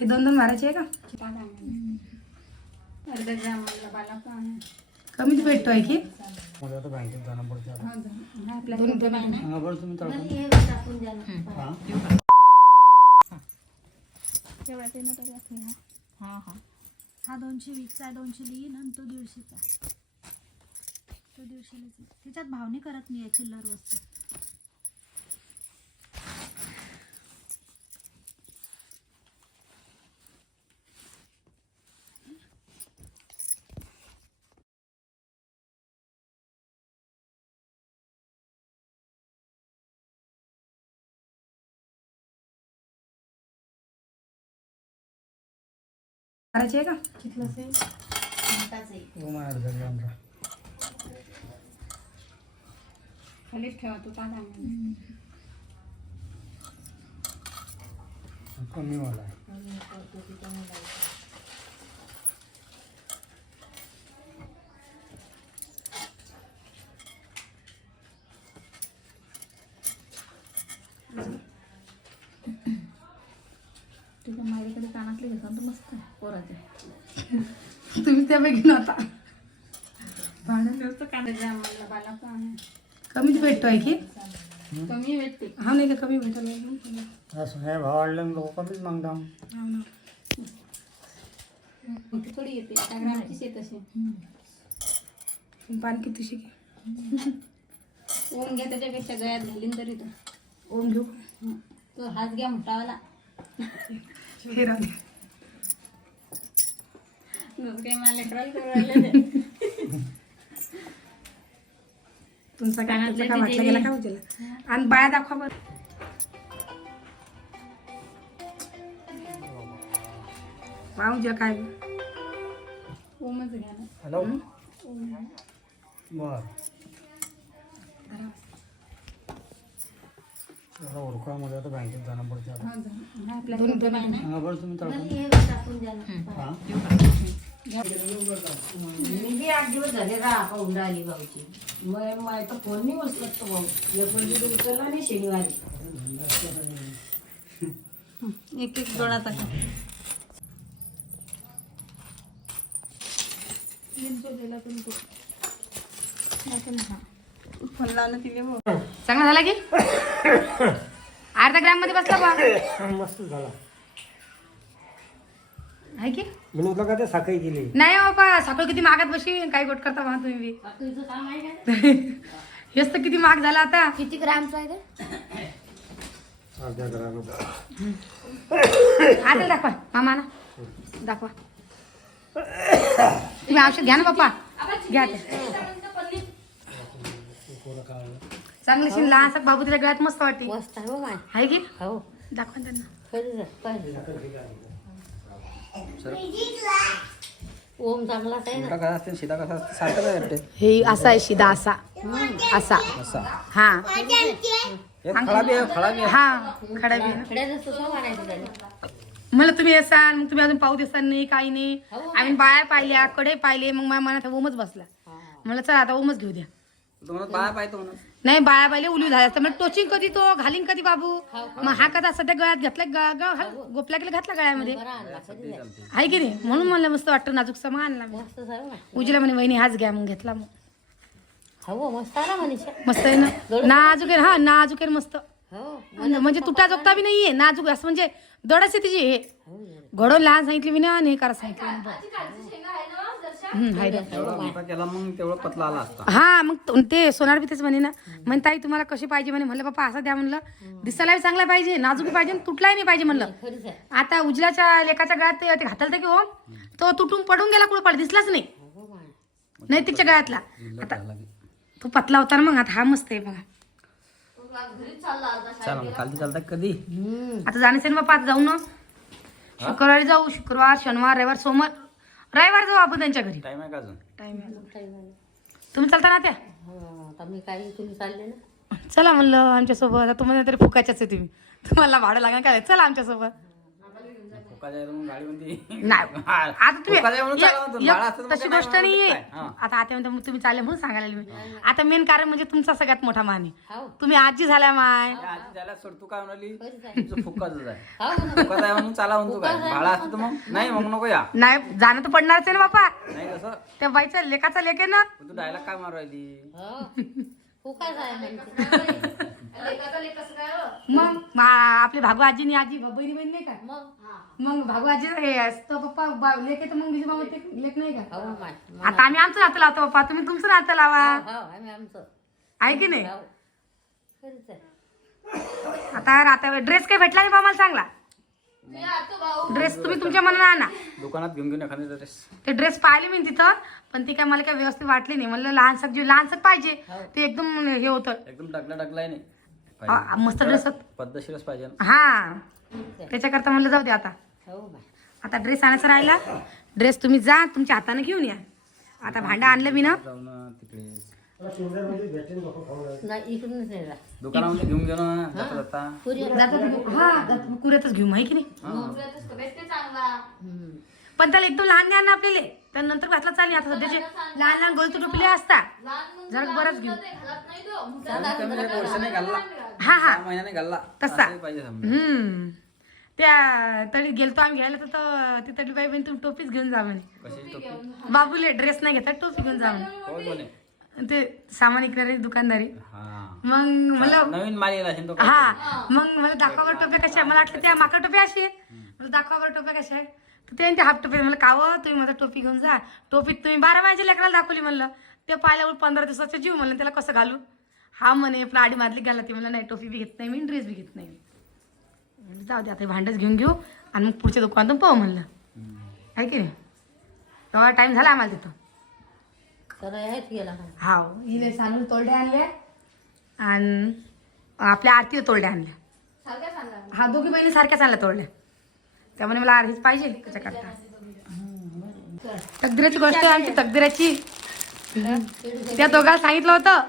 हे 2-2 मारायचे आहे का? अर्धा ग्राम कमीच भेटतो आहे की मला आता बँकेत जाणं पडतं आपल्या तुम्ही तळकून हा 220चा आहे, 200 लिहीन आणि तो 150चा. तो 150 त्याच्यात भावने करत नाही आहे चिल्लर वस्तू. मारायचे आहे का? खालीच ठेवा तू तांदूळ कमी वाला आहे. तुझ्या माझ्याकडे कानातले घेतो तर मस्त पोराचे. तुम्ही त्यापैकी नव्हता. कमीच भेटतो आहे की कमी भेटते. हा नाही का कमी भेटायला असं नाही भाव वाढले लोक कमीच मागता. थोडी येते ग्रामचीच येत अशी. पान किती शिके ओम घ्या त्याच्यापेक्षा गळ्यात घालीन तरी तो ओम घेऊ तो हात घ्या मोठावाला. हे राहते काही मला लेकराला तुमचा कानातला का वाटला गेला का होतील आणि बाया दाखवा बरं. पाहू द्या काय ओमच घ्या ना. हॅलो बर ओळखामध्ये आता बँकेत जाणं पडतं आपल्या बरं तुम्ही तळकून मी 8 दिवस झाले पाहून राहिली भाऊची. मग माझा फोन नाही उचलत तो भाऊ. एक उचलला नाही शनिवारी. एक एक डोळा टाका. फोन लावणं तिने चांगला झाला की अर्धा ग्राम मध्ये बसला बा. मस्त झाला. आहे की मी म्हटलं का ते साखळी केली. नाही बाबा साखर किती महागात बशी काय गोट करता बा तुम्ही बी. तुझं काम आहे का? हेच तर किती महाग झाला आता. किती ग्रामचा आहे ते? अर्ध्या ग्रामाचा. आता दाखवा मामा ना दाखवा. तुम्ही औषध घ्या ना बाप्पा घ्या ते. चांगली शिन लहानसा बाबू तिला गळ्यात मस्त वाटते. मस्त आहे हो माय. आहे की हो दाखवा त्यांना. ओम चांगलाच आहे ना. हे असा आहे शिदा असा असा हा हा खडा बी ना. खड्याचं सुद्धा मारायचं त्याला. मला तुम्ही असाल मग तुम्ही अजून पाहू देसाल नाही काही नाही. आम्ही बाया पाहिल्या कडे पाहिले मग माझ्या मनात ओमच बसला. मला चला आता ओमच घेऊ द्या. नाही बाया पाहिले उली झाल्या तर मग टोचिंग कधी तो घालीन कधी बाबू. मग हा कदा सध्या गळ्यात घातला गोपल्या गेला घातला गळ्यामध्ये आहे की नाही. म्हणून मला मस्त वाटतं नाजूकसा मग आणला मी. मस्त झालं ना. उजीला म्हणे वहिनी हाच घ्या मग घेतला मग. हो मस्त आहे ना मनीषा. मस्त आहे ना नाजूक आहे हा नाजूक आहे मस्त. हो म्हणजे तुटा जोगता बी नाहीये नाजूक असं म्हणजे दडच आहे तिची हे घडवून लहान सांगितली मी ना हे करा सांगितलं. हा मग ते सोनार बी तेच म्हणे ना म्हणे ताई तुम्हाला कशी पाहिजे म्हणे. म्हणलं बाप्पा असं द्या म्हणलं दिसायला चांगला पाहिजे नाजूक पाहिजे तुटलाही नाही पाहिजे म्हणलं. खरीच आहे. आता उजल्याच्या लेकाच्या गळ्यात ते घातलं की ओम तो तुटून पडून गेला कुठं पड दिसलाच नाही नैतिकच्या गळ्यातला. आता तो पतला होता ना मग आता हा मस्त आहे बघा. कधी आता जाण्याचं ना बाप्पा आता जाऊ ना शुक्रवारी जाऊ. शुक्रवार शनिवार रविवार सोमवार रविवार जाऊ आपण त्यांच्या घरी. टाइम आहे का अजून? टाइम तुम्ही चालता ना त्या आता मी काही तुम्ही चालले ना. चला म्हणलं आमच्यासोबत. आता तुम्हाला तरी फुकायच्याच आहे तुम्ही तुम्हाला भाडं लागणार काय चला आमच्यासोबत. गाडीमध्ये नाही आता फुकाचं आहे म्हणून चालवा म्हणतो. तुम्ही बाळा असतं तर मग तशी काय गोष्ट म्हणत नाहीये काय? हा. आता आता म्हणते तुम्ही चालले म्हणून सांगायला लागले मी आता मेन कारण म्हणजे तुमचा सगळ्यात मोठा मान आहे हो. तुम्ही आजी झाल्या माय आधी त्याला सोड तू काय म्हणाली खरंच आहे. तुमचं फुकाच आहे हो ना. फुकाच आहे म्हणून चाला म्हणतो काय बाळा असतं तर मग नाही मग नको या नाही जाणं तर पडणारच आहे ना बापा नाही कसं त्या बाईचा लेकाचा लेक आहे ना पण तू डायलॉग काय मारू राहिली हो. फुकाच आहे म्हणते. मग आपले भागू आजीनी आजी बहिणी बहीण नाही का मग मग भागू आजी हे असतं पप्पा लेक आहे तर मग बिजू बाबा ते लेक नाही का हो माय. आता आम्ही आमचं नातं लावतो पप्पा तुम्ही तुमचं नातं लावा हो आम्ही आमचं. आहे की नाही हो. खरंच आहे. आता ड्रेस काही भेटला नाही बा मला चांगला ड्रेस तुम्ही तुमच्या मनाला आणा दुकानात घेऊन एखादी ड्रेस ते ड्रेस पाहिले मी तिथं पण ती काय मला काय व्यवस्थित वाटली नाही म्हणलं लहानसक पाहिजे ते एकदम हे होतं एकदम टाकलाय नाही मस्त ड्रेस पद्धतशीरच पाहिजे ना हा त्याच्याकरता म्हणलं जाऊ दे आता हो माय. आता ड्रेस आणायचा राहिला ड्रेस तुम्ही जा तुमच्या हाताने घेऊन या आता भांडं आणलं मी ना जाऊ ना तिकडे नाही इकडूनच नाही जा. दुकानामध्ये घेऊन गेलो ना जाता जाता कुऱ्यातच घेऊ माहिती की नाही हम्म. पण त्याला एकदम लहान घ्या ना आपल्याला तर नंतर घातला चालेल आता सध्याचे लहान लहान गोलतो टोपले असतात जरा बरंच घेऊ कमी एक वर्ष नाही घालला हा हा 6 महिन्याने घालला तसा. असंही पाहिजे समजा. त्या तरी गेलतो आम्ही घ्यायला तर ती तडी बाई तुम्ही टोपीच घेऊन जा म्हणे कशी टोपी बाबूले ड्रेस नाही घेतात टोपी घेऊन जा म्हणे कोण बोले ते सामान विकणारी दुकानदारी हा मग मला नवीन माल येईल असेल तो हा मग मला दाखवा बरं टोप्या कशा आहे मला वाटलं त्या माका टोप्या अशी आहेत मला दाखवा बरं टोप्या कशा आहे तर ते हाफ टोपी मला कावं तुम्ही माझा टोपी घेऊन जा टोपीत तुम्ही 12 महिन्याच्या लेकराला दाखवली म्हणलं ते पाहिल्यावर 15 दिवसाचा जीव म्हणलं त्याला कसं घालू हा म्हणे आपला आडी मारली घाला ती म्हणलं नाही टोपी बी घेत नाही मी ड्रेस बी घेत नाही म्हणलं, जाऊ दे आता भांडच घेऊन घेऊ आणि मग पुढच्या दुकानातून पाहू म्हणलं आहे की नाही तेव्हा टाइम झाला आम्हाला तिथं तर हेच गेला हा. हा इले सांगून तोरड्या आणल्या आणि आपल्या आरतीला तोरड्या आणल्या हा दोघी बहिणी सारख्याच आणल्या तोरड्या त्यामुळे मला आरतीच पाहिजे त्याच्याकरता तकदिराची गोष्ट आहे आमची तकदिराची त्या दोघांना सांगितलं होतं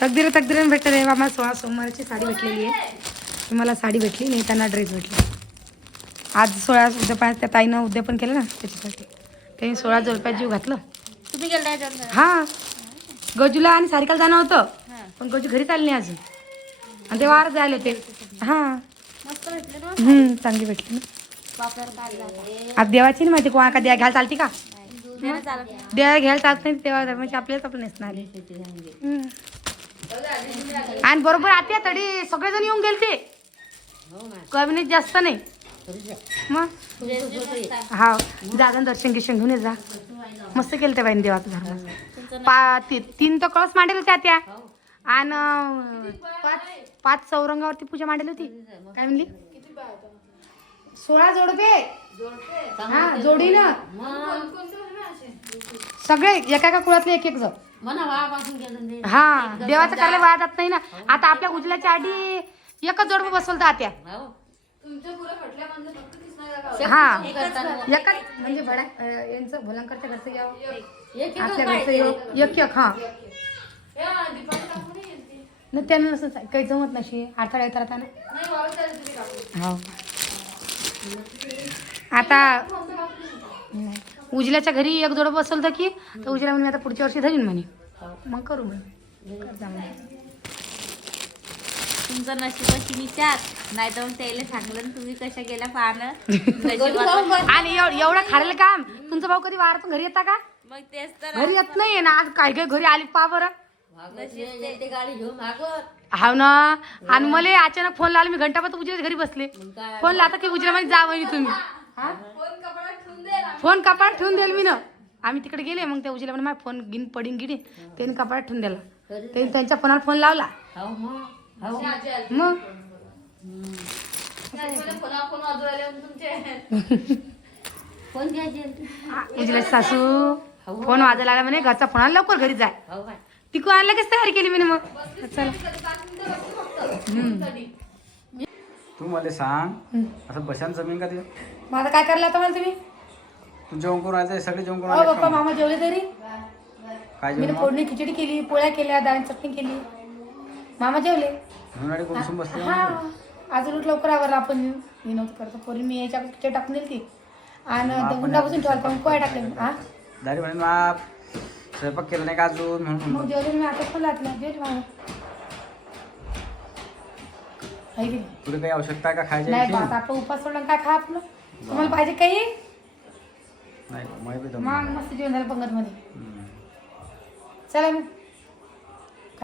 तकदिराने भेटत आहे मला 16 सोमवारची साडी भेटलेली आहे मला साडी भेटली नाही त्यांना ड्रेस भेटला आज 16 उद्या त्या ताईनं उद्यापन केलं ना त्याच्यासाठी त्यांनी 16 रुपयात जीव घातलं तुम्ही गेला हा गजूला आणि सारिकाला जाणं होतं पण गजू घरी चालली नाही अजून आणि ते वार जायला होते हा मस्त भेटले ना चांगली भेटली ना वापर काढला आता देवाची नाही माहिती कोणा का द्या घ्यायला चालते का देणं चालत नाही. द्या घ्यायला चालत नाही तेव्हा धर्माची आपल्यालाच आपण नेसणार आणि बरोबर आता तरी सगळेजण येऊन गेले ते हो माय. कमी नाही जास्त नाही खरंच आहे. मग हा दादा दर्शन गिर्शन घेऊन ये जा मस्त केलं त्या बाईने देवाचं धर्म 3 तर कळस मांडले होत्या त्या आणि 5 चौरंगावरती पूजा मांडली होती काय म्हणली 16 जोडपे हा जोडीनं सगळे एका कुळातले एक जण म्हणा वापासून गेलं ते. हा देवाचं करायला वाया जात नाही ना आता आपल्या उजल्याच्या आधी एकच जोडपं बसवलं आता हो. हा हे करताना एकच म्हणजे भड्या यांचं भोलांकरच्या घरचं घ्यावं एक आपल्या पाहिजे. घरचं एक हा न त्यानं असं काही जमत नशी अडथळा येत राहता ना हो आता नाही. उजल्याच्या घरी एक जोड बसवलं तर की तर उजल्या म्हणे आता पुढच्या वर्षी धरीन म्हणे मग करू म्हणे करजा म्हणे. तुमचं नशिबाची विचार नाही तर मग त्याला सांगलं ना तुम्ही कशा गेल्या पाहणं नशिबाचं. आणि एवढं खाल्लं काम तुमचा भाऊ कधी वारातून घरी येता का मग तेच तर घरी येत नाहीये ना आज काय काय घरी आली पा बरं ते गाडी घेऊन मागत हाव ना आणि मला अचानक फोन लावला मी घंटाभर उजल्या घरी बसले फोन लावता की उजल्या मध्ये जा म्हणे तुम्ही हा? फोन कपाट ठेवून द्याल मी ना आम्ही तिकडे गेले मग त्या उजल्या माझा फोन गिन पडीन गिडीन त्यांनी कपाट ठेवून दिला त्यांनी त्यांच्या फोनावर फोन लावला हो मग हो. मग फोन घ्यायचे उजल्या सासू फोन वाजायला लागला म्हणे घरचा फोन आला लवकर घरी जाय हो काय तिकू आणलं कस तयारी केली म्हणे मग चला तू मला सांग असं बशान जमीन का ते मग आता काय करला आता मला तुम्ही तू जेवण करून राहायचं सगळे जेवण करून अहो राहिले बाप्पा का? मामा जेवले तरी काय मी जेवण फोडणी खिचडी केली पोळ्या केल्या डाळ चटणी केली मामा जेवले म्हणून कोण बसले हा आज उलट लवकर आवर आपण मी नव्हतं करतो पोरी मी याच्या पिक्चर टाकून दिली ती आणि गुंडा बसून ठेवायला मग पोया टाकले हा दारी म्हणे मा स्वयंपाक केला नाही का अजून म्हणून मग जेवले मी आता पण लागलं जेवले मला आहे की नाही? तुला काही आवश्यकता आहे का खायची नाही बा, आता आपलं उपास सोडलं काय खा आपलं तुम्हाला पाहिजे काही नाही मग बी मग मस्त जेवण झालं पंगत मध्ये चला मग